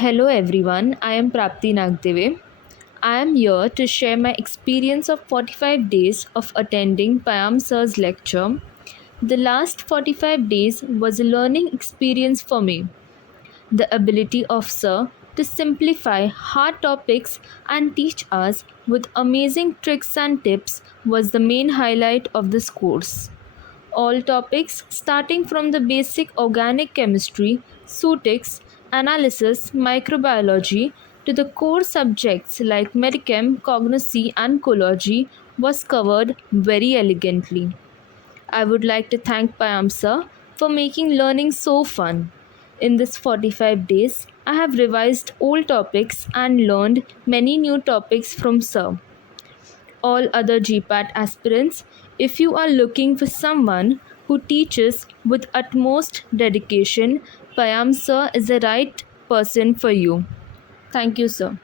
Hello everyone, I am Prapti Nagdeve. I am here to share my experience of 45 days of attending Payam Sir's lecture. The last 45 days was a learning experience for me. The ability of Sir to simplify hard topics and teach us with amazing tricks and tips was the main highlight of this course. All topics starting from the basic organic chemistry, zootics, analysis, microbiology to the core subjects like medichem, cognosy and ecology was covered very elegantly. I would like to thank Payam sir for making learning so fun. In this 45 days, I have revised old topics and learned many new topics from sir. All other Gpat aspirants, if you are looking for someone who teaches with utmost dedication, Payam sir is the right person for you. Thank you, sir.